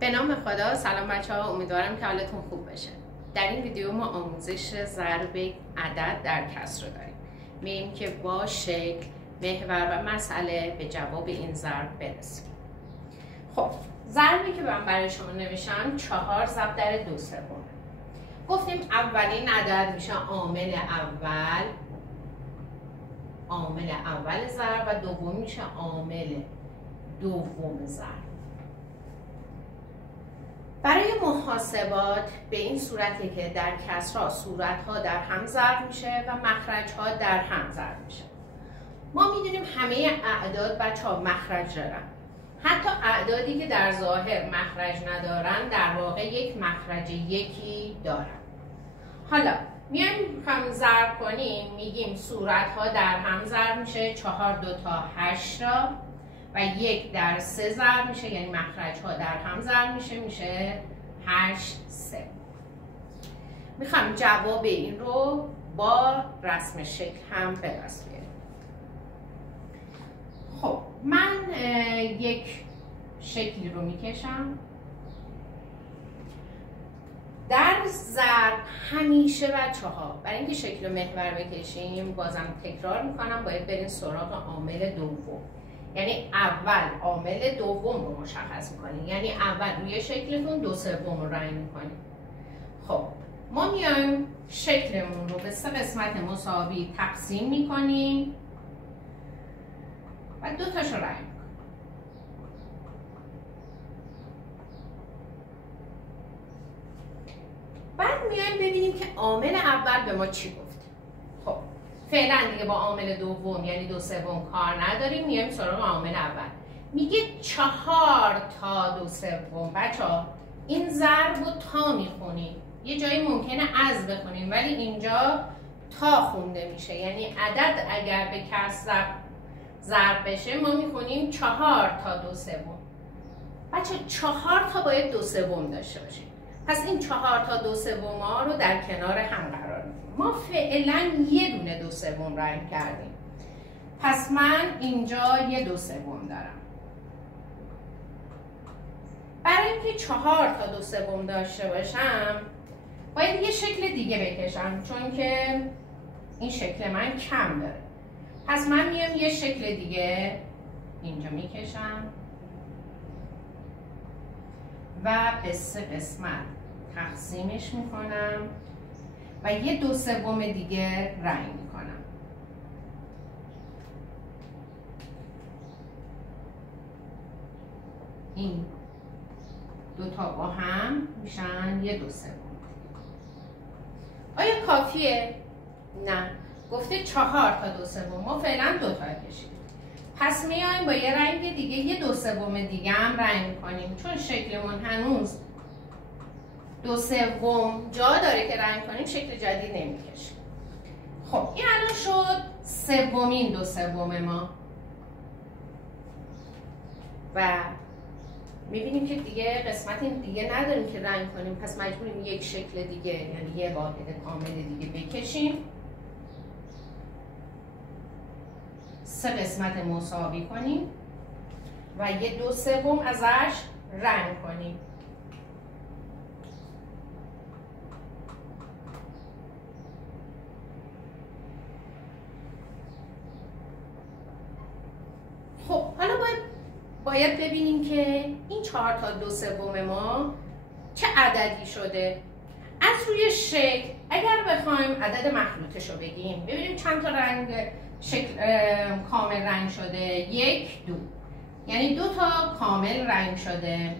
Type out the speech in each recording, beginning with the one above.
به نام خدا. سلام بچه ها، امیدوارم که حالتون خوب بشه. در این ویدیو ما آموزش ضرب عدد در کسر رو داریم. می‌بینیم که با شکل، محور و مسئله به جواب این ضرب برسیم. خب ضربی که من برای شما نوشتم 4 ضرب در 2/3. گفتیم اولین عدد میشه عامل اول ضرب و دوم میشه عامل دوم ضرب. برای محاسبات به این صورتی که در کسرها صورتها در هم ضرب میشه و مخرجها در هم ضرب میشه. ما میدونیم همه اعداد بچه‌ها مخرج دارن. حتی اعدادی که در ظاهر مخرج ندارن در واقع یک مخرج یکی دارن. حالا میایم ضرب کنیم، میگیم صورتها در هم ضرب میشه 4 2 تا 8 تا و 1 در 3 ضرب میشه، یعنی مخرج‌ها در هم ضرب میشه 8 3. میخوام جواب این رو با رسم شکل هم به دست بیاریم. خب من یک شکلی رو میکشم. در ضرب همیشه بچه‌ها برای اینکه شکل و محور بکشیم، بازم تکرار میکنم، باید بریم سراغ عامل دوم. یعنی اول عامل دوم رو مشخص میکنیم، یعنی اول روی شکلتون 2/3 رو رنگ میکنیم. خب ما میایم شکلمون رو به 3 قسمت مساوی تقسیم میکنیم و 2 تاشو رنگ میکنیم. بعد میایم ببینیم که عامل اول به ما چی گفت. خب فعلا دیگه با عامل دوم یعنی 2/3 کار نداریم، میایم سراغ عامل اول. میگه 4 تا 2/3. بچه‌ها این ضرب رو تا میخونیم، یه جایی ممکنه از بخونیم ولی اینجا تا خونده میشه، یعنی عدد اگر به کسر ضرب بشه ما میخونیم 4 تا 2/3. بچه 4 تا باید 2/3 داشته باشیم. پس این 4 تا 2/3 ها رو در کنار هم قرار میدیم. ما فعلا یه دونه 2/3 رنگ کردیم، پس من اینجا یه 2/3 دارم. برای اینکه 4 تا 2/3 داشته باشم باید یه شکل دیگه بکشم، چون که این شکل من کم داره. پس من میام یه شکل دیگه اینجا میکشم و به 3 قسمت تقسیمش میکنم و یه 2/3 دیگه رنگ میکنم. این 2 تا با هم میشن یه 2/3. آیا کافیه؟ نه، گفته 4 تا 2/3. ما فعلا 2 تا کشیدیم. پس میایم با یه رنگ دیگه یه 2/3 دیگه هم رنگ میکنیم، چون شکلمون هنوز 2/3 جا داره که رنگ کنیم، شکل جدید نمیکشیم. خب این الان شد 3مین 2/3 ما و میبینیم که دیگه قسمت دیگه نداریم که رنگ کنیم، پس مجبوریم یک شکل دیگه یعنی یه واحد کامل دیگه بکشیم، 3 قسمت مساوی کنیم و یه 2/3 ازش رنگ کنیم. خب حالا باید ببینیم که این 4 تا 2/3 ما چه عددی شده. از روی شکل اگر بخوایم عدد مخلوطش رو بگیم، ببینیم چند تا رنگ شکل کامل رنگ شده. 1 2، یعنی 2 تا کامل رنگ شده.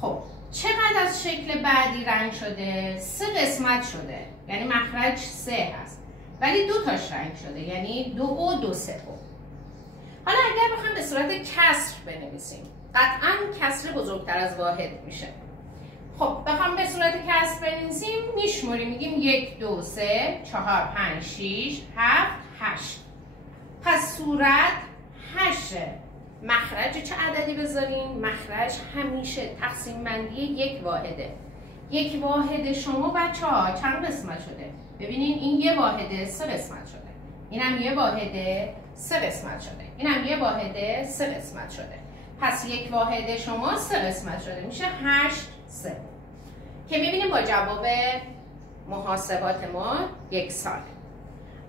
خب چقدر از شکل بعدی رنگ شده؟ 3 قسمت شده، یعنی مخرج 3 هست ولی 2 تاش رنگ شده، یعنی 2 و 2/3. حالا اگر بخوایم به صورت کسر بنویسیم، قطعا کسر بزرگتر از واحد میشه. خب بخوام به صورت کسر بنویسیم میشماریم، میگیم 1 2 3 4 5 6 7 8. پس صورت 8. مخرج چه عددی بذاریم؟ مخرج همیشه تقسیم بندی یک واحده. یک واحد شما بچه‌ها چند قسمت شده؟ ببینین این یه واحده 3 قسمت شده، اینم یه واحده 3 قسمت شده، اینم یه واحده 3 قسمت شده. پس یک واحد شما 3 قسمت شده، میشه 8 سوم که میبینیم با جواب محاسبات ما 1 ساله.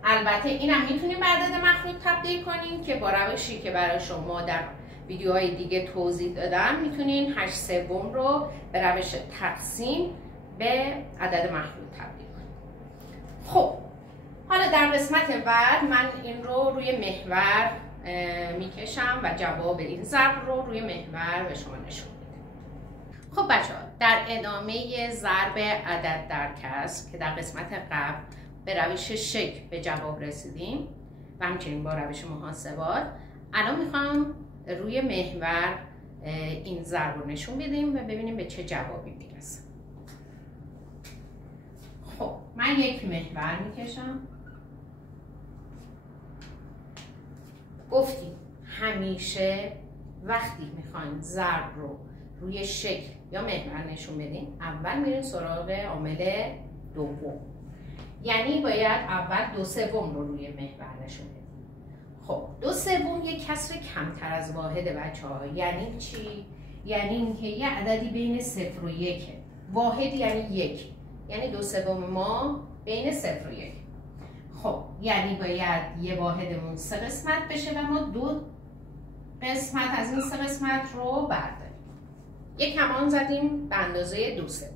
البته اینم میتونیم به عدد مخلوط تبدیل کنیم که با روشی که برای شما در ویدیوهای دیگه توضیح دادم میتونین 8 سوم رو به روش تقسیم به عدد مخلوط تبدیل کنیم. خب حالا در قسمت بعد من این رو روی محور میکشم و جواب این ضرب رو روی محور به شما نشون میدم. خب بچه ها، در ادامه ضرب عدد در کسر که در قسمت قبل به روش شکل به جواب رسیدیم و همچنین با روش محاسبات، الان میخوام روی محور این ضرب رو نشون بدیم و ببینیم به چه جوابی میرسه. خب من یک محور میکشم. گفتیم همیشه وقتی میخوایم ضرب رو روی شکل یا محور نشون بدیم، اول میریم سراغ عامل دوم، یعنی باید اول 2 سوم رو روی محور نشون بدیم. خب 2 سوم یک کسر کمتر از واحده بچه‌ها. یعنی چی؟ یعنی اینکه یه عددی بین 0 و 1. واحد یعنی 1، یعنی 2 سوم ما بین 0 و 1. خب یعنی باید یه واحدمون 3 قسمت بشه و ما 2 قسمت از این 3 قسمت رو برداریم. یک کمان زدیم به اندازه 2 سوم.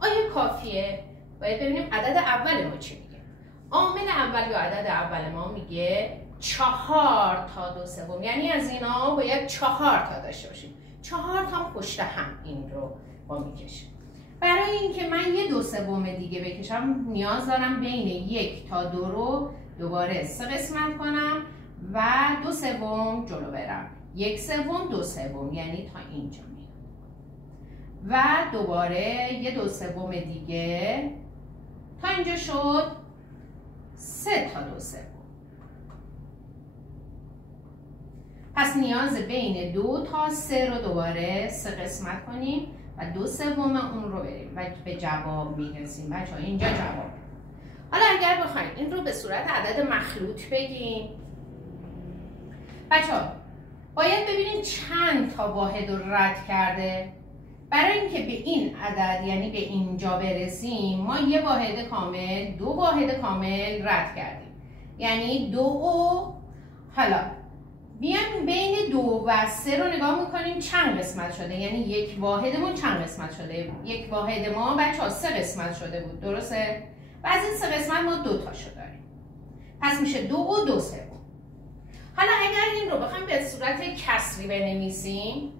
آیا کافیه؟ باید ببینیم عدد اول ما چی میگه. عامل اول یا عدد اول ما میگه 4 تا 2 سوم، یعنی از اینا باید 4 تا داشته باشیم. 4 تا پشت هم این رو با میکشیم. برای اینکه من یه 2 سوم دیگه بکشم نیاز دارم بین 1 تا 2 رو دوباره 3 قسمت کنم و 2 سوم جلو برم. 1 سوم 2 سوم، یعنی تا اینجا میرم و دوباره یه 2 سوم دیگه تا اینجا شد 3 تا 2 سوم. پس نیاز بین 2 تا 3 رو دوباره 3 قسمت کنیم و 2 سوم اون رو بریم و به جواب میرسیم. بچه‌ها اینجا جواب. حالا اگر بخوایم این رو به صورت عدد مخلوط بگیم، بچه‌ها باید ببینیم چند تا واحد رو رد کرده. برای اینکه به این عدد یعنی به اینجا برسیم ما یه واحد کامل، 2 واحد کامل رد کردیم، یعنی 2 و حالا بیایم بین 2 و 3 رو نگاه میکنیم چند قسمت شده، یعنی یک واحدمون چند قسمت شده. یک واحد ما بچه‌ها 3 قسمت شده بود، درسته؟ و از این 3 قسمت ما 2 تاشو داریم، پس میشه 2 و 2 سوم. حالا اگر این رو بخوایم به صورت کسری بنویسیم،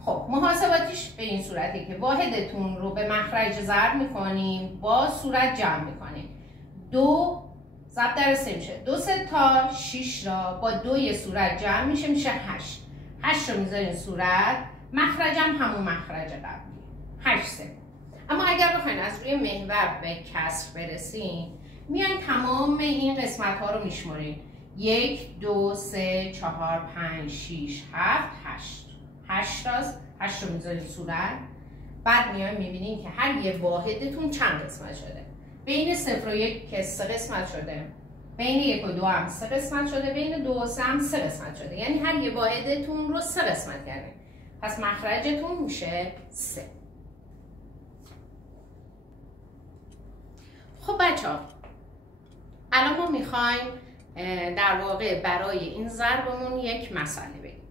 خب محاسباتیش به این صورته که واحدتون رو به مخرج ضرب میکنیم با صورت جمع میکنیم. 2 ضرب در 3 میشه 2 3 تا 6 را با 2 یه صورت جمع میشه 8. 8 رو میذاریم صورت، مخرجم همون مخرج قبلی 8 سوم. اما اگر بخواین از روی محور به کسر برسیم، میایم تمام این قسمت ها رو میشماریم. 1 2 3 4 5 6 7 8 راست، 8 رو میذاریم صورت. بعد میایم میبینیم که هر یه واحدتون چند قسمت شده. بین 0 و 1 که 3 قسمت شده، بین 1 و 2 هم 3 قسمت شده، بین 2 و 3 هم 3 قسمت شده، یعنی هر یه واحدتون رو 3 قسمت کردیم. پس مخرجتون میشه 3. خب بچه‌ها الان ما میخوایم در واقع برای این ضربمون یک مسئله بگیم.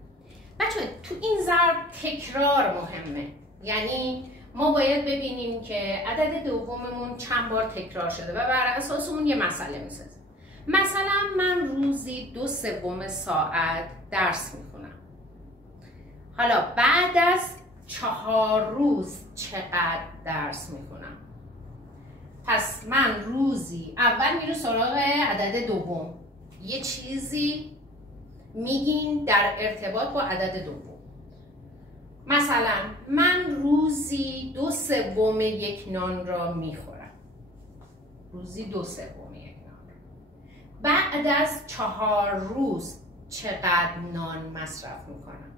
بچه‌ها تو این ضرب تکرار مهمه، یعنی ما باید ببینیم که عدد دوممون چند بار تکرار شده و بر اساس اون یه مسئله میسازیم. مثلا من روزی 2 سوم ساعت درس میخونم. حالا بعد از 4 روز چقدر درس میخونم؟ پس من روزی اول میرم سراغ عدد دوم، یه چیزی میگین در ارتباط با عدد دوم. مثلا من روزی 2 سوم یک نان را میخورم. روزی 2 سوم یک نان. بعد از 4 روز چقدر نان مصرف میکنم؟